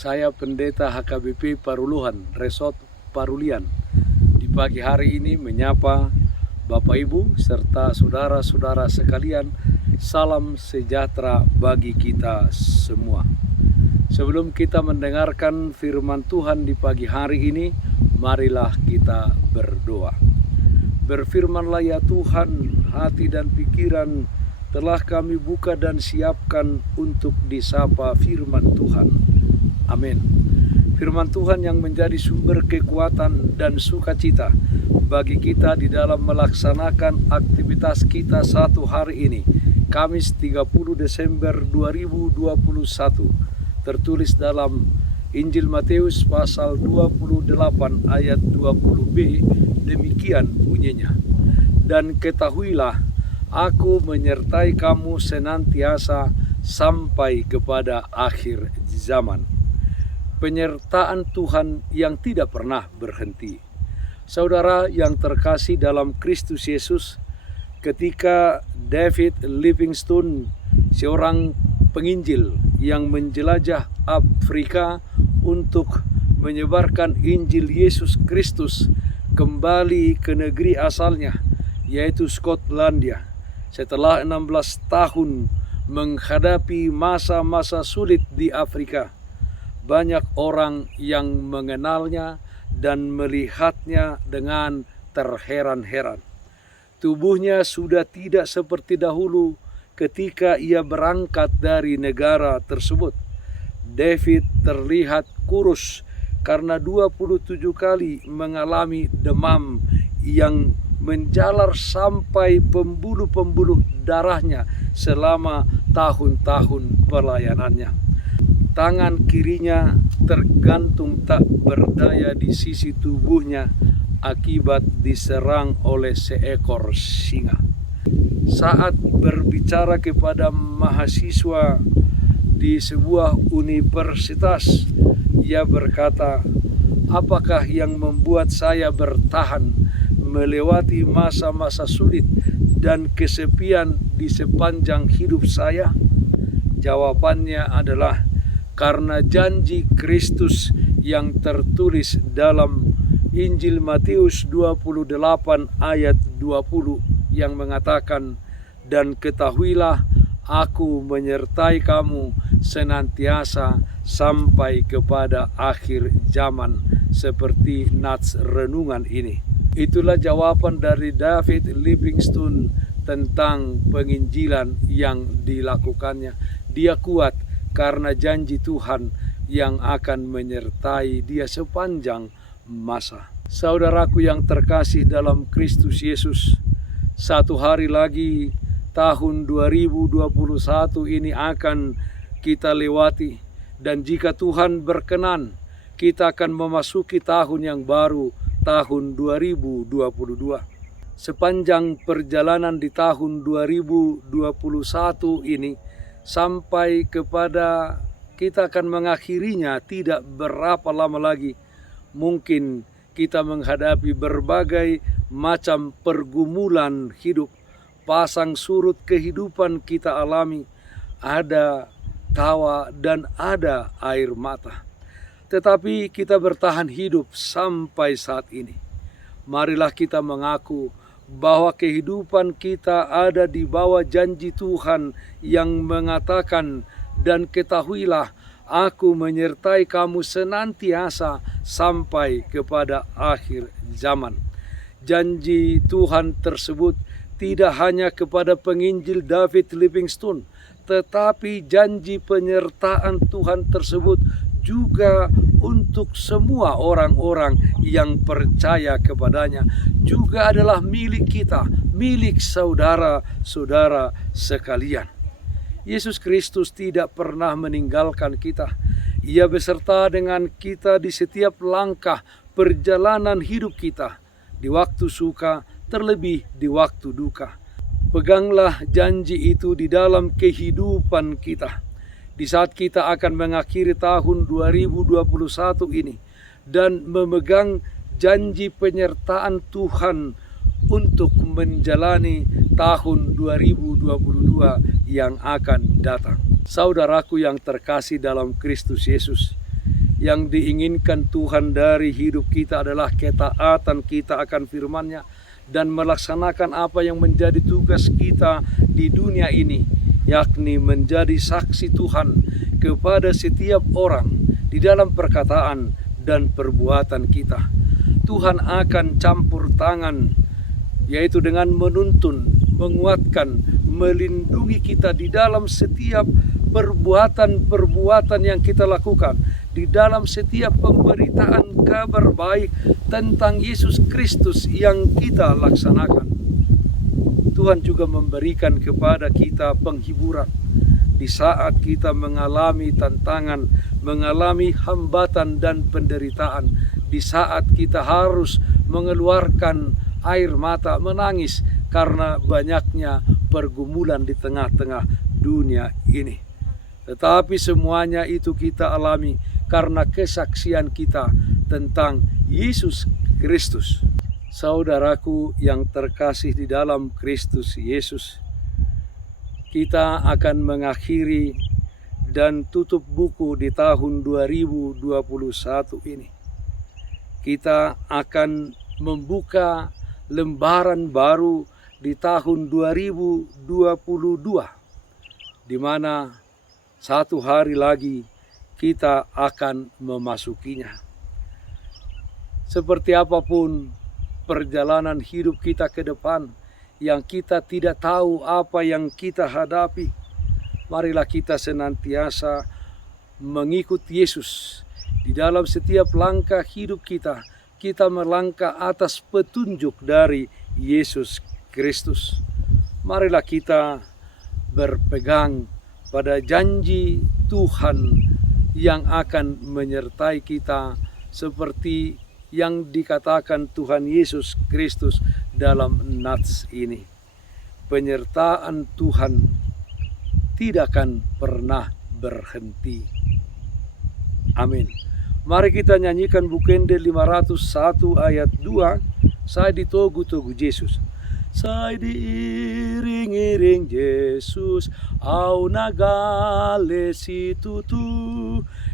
Saya Pendeta HKBP Paruluhan, Resort Parulian. Di pagi hari ini menyapa Bapak Ibu serta saudara-saudara sekalian, salam sejahtera bagi kita semua. Sebelum kita mendengarkan firman Tuhan di pagi hari ini, marilah kita berdoa. Berfirmanlah ya Tuhan, hati dan pikiran telah kami buka dan siapkan untuk disapa firman Tuhan. Amin. Firman Tuhan yang menjadi sumber kekuatan dan sukacita bagi kita di dalam melaksanakan aktivitas kita satu hari ini, Kamis 30 Desember 2021, tertulis dalam Injil Matius pasal 28 ayat 20b, demikian bunyinya. Dan ketahuilah, aku menyertai kamu senantiasa sampai kepada akhir zaman. Penyertaan Tuhan yang tidak pernah berhenti. Saudara yang terkasih dalam Kristus Yesus, ketika David Livingstone, seorang penginjil yang menjelajah Afrika untuk menyebarkan Injil Yesus Kristus kembali ke negeri asalnya, yaitu Skotlandia, setelah 16 tahun menghadapi masa-masa sulit di Afrika. Banyak orang yang mengenalnya dan melihatnya dengan terheran-heran. Tubuhnya sudah tidak seperti dahulu ketika ia berangkat dari negara tersebut. David terlihat kurus karena 27 kali mengalami demam yang menjalar sampai pembuluh-pembuluh darahnya selama tahun-tahun pelayanannya. Tangan kirinya tergantung tak berdaya di sisi tubuhnya akibat diserang oleh seekor singa. Saat berbicara kepada mahasiswa di sebuah universitas, ia berkata, "Apakah yang membuat saya bertahan melewati masa-masa sulit dan kesepian di sepanjang hidup saya?" Jawabannya adalah karena janji Kristus yang tertulis dalam Injil Matius 28 ayat 20 yang mengatakan, "Dan ketahuilah, aku menyertai kamu senantiasa sampai kepada akhir zaman," seperti nats renungan ini. Itulah jawaban dari David Livingstone tentang penginjilan yang dilakukannya. Dia kuat karena janji Tuhan yang akan menyertai dia sepanjang masa. Saudaraku yang terkasih dalam Kristus Yesus, satu hari lagi tahun 2021 ini akan kita lewati, dan jika Tuhan berkenan, kita akan memasuki tahun yang baru, tahun 2022. Sepanjang perjalanan di tahun 2021 ini, sampai kepada kita akan mengakhirinya tidak berapa lama lagi, mungkin kita menghadapi berbagai macam pergumulan hidup, pasang surut kehidupan kita alami, ada tawa dan ada air mata. Tetapi kita bertahan hidup sampai saat ini. Marilah kita mengaku bahwa kehidupan kita ada di bawah janji Tuhan yang mengatakan, "Dan ketahuilah, aku menyertai kamu senantiasa sampai kepada akhir zaman." Janji Tuhan tersebut tidak hanya kepada penginjil David Livingstone, tetapi janji penyertaan Tuhan tersebut juga untuk semua orang-orang yang percaya kepadanya, juga adalah milik kita, milik saudara-saudara sekalian. Yesus Kristus tidak pernah meninggalkan kita. Ia beserta dengan kita di setiap langkah perjalanan hidup kita, di waktu suka, terlebih di waktu duka. Peganglah janji itu di dalam kehidupan kita. Di saat kita akan mengakhiri tahun 2021 ini dan memegang janji penyertaan Tuhan untuk menjalani tahun 2022 yang akan datang. Saudaraku yang terkasih dalam Kristus Yesus, Yang diinginkan Tuhan dari hidup kita adalah ketaatan kita akan firman-Nya dan melaksanakan apa yang menjadi tugas kita di dunia ini, yakni menjadi saksi Tuhan kepada setiap orang di dalam perkataan dan perbuatan kita. Tuhan akan campur tangan, yaitu dengan menuntun, menguatkan, melindungi kita di dalam setiap perbuatan-perbuatan yang kita lakukan, di dalam setiap pemberitaan kabar baik tentang Yesus Kristus yang kita laksanakan. Tuhan juga memberikan kepada kita penghiburan di saat kita mengalami tantangan, mengalami hambatan dan penderitaan, di saat kita harus mengeluarkan air mata, menangis karena banyaknya pergumulan di tengah-tengah dunia ini. Tetapi semuanya itu kita alami karena kesaksian kita tentang Yesus Kristus. Saudaraku yang terkasih di dalam Kristus Yesus, kita akan mengakhiri dan tutup buku di tahun 2021 ini. Kita akan membuka lembaran baru di tahun 2022, di mana satu hari lagi kita akan memasukinya. Seperti apapun perjalanan hidup kita ke depan, yang kita tidak tahu apa yang kita hadapi, marilah kita senantiasa mengikut Yesus. Di dalam setiap langkah hidup kita, kita melangkah atas petunjuk dari Yesus Kristus. Marilah kita berpegang pada janji Tuhan yang akan menyertai kita seperti yang dikatakan Tuhan Yesus Kristus dalam nats ini. Penyertaan Tuhan tidak akan pernah berhenti. Amin. Mari kita nyanyikan Bukende 501 ayat 2. Saya ditogu-togu Yesus. Saya diiring-iring Yesus, au nagale situ tu,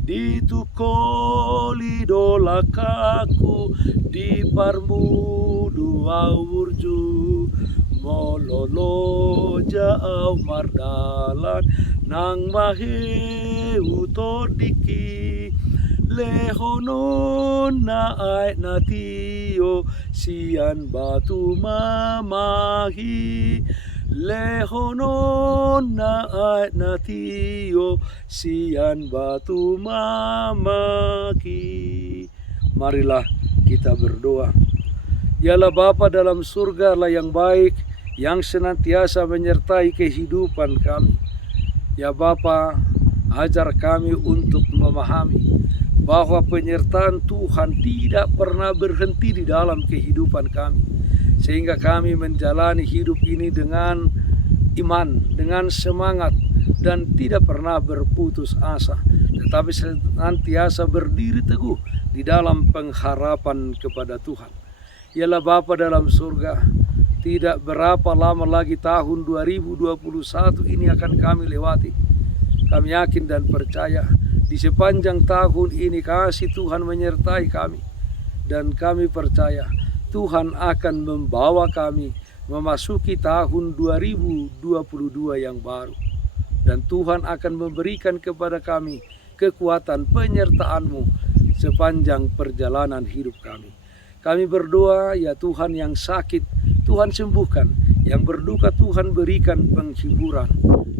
di tu kolidolakaku, di parmudu au burju, mololo jau mardalan, nang maheu todiki, lehonon na ay natio, sian batu mamahi, lehonon na ay natio, sian batu mamaki. Marilah kita berdoa. Yalah Bapa dalam surga lah yang baik, yang senantiasa menyertai kehidupan kami. Ya Bapa, ajar kami untuk memahami bahwa penyertaan Tuhan tidak pernah berhenti di dalam kehidupan kami, sehingga kami menjalani hidup ini dengan iman, dengan semangat, dan tidak pernah berputus asa, tetapi senantiasa berdiri teguh di dalam pengharapan kepada Tuhan. Yalah Bapa dalam surga, tidak berapa lama lagi tahun 2021 ini akan kami lewati. Kami yakin dan percaya di sepanjang tahun ini kasih Tuhan menyertai kami, dan kami percaya Tuhan akan membawa kami memasuki tahun 2022 yang baru, dan Tuhan akan memberikan kepada kami kekuatan penyertaan-Mu sepanjang perjalanan hidup kami. Kami berdoa, ya Tuhan, yang sakit Tuhan sembuhkan, yang berduka Tuhan berikan penghiburan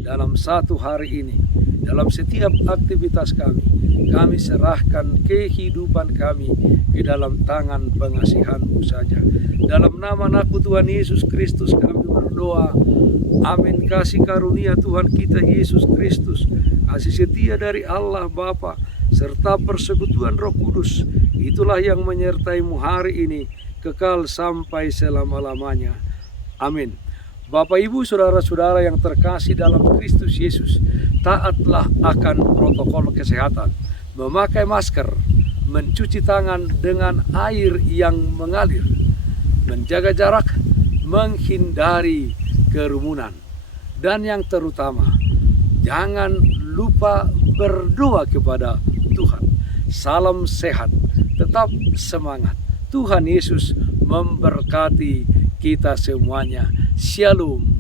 dalam satu hari ini. Dalam setiap aktivitas kami serahkan kehidupan kami ke dalam tangan pengasihan-Mu saja. Dalam nama Anakmu Tuhan Yesus Kristus kami berdoa. Amin. Kasih karunia Tuhan kita Yesus Kristus, kasih setia dari Allah Bapa, serta persekutuan Roh Kudus, itulah yang menyertai-Mu hari ini, kekal sampai selama-lamanya. Amin. Bapak, Ibu, saudara-saudara yang terkasih dalam Kristus Yesus, taatlah akan protokol kesehatan, memakai masker, mencuci tangan dengan air yang mengalir, menjaga jarak, menghindari kerumunan, dan yang terutama, jangan lupa berdoa kepada Tuhan. salam sehat, tetap semangat. Tuhan Yesus memberkati kita semuanya. Shalom.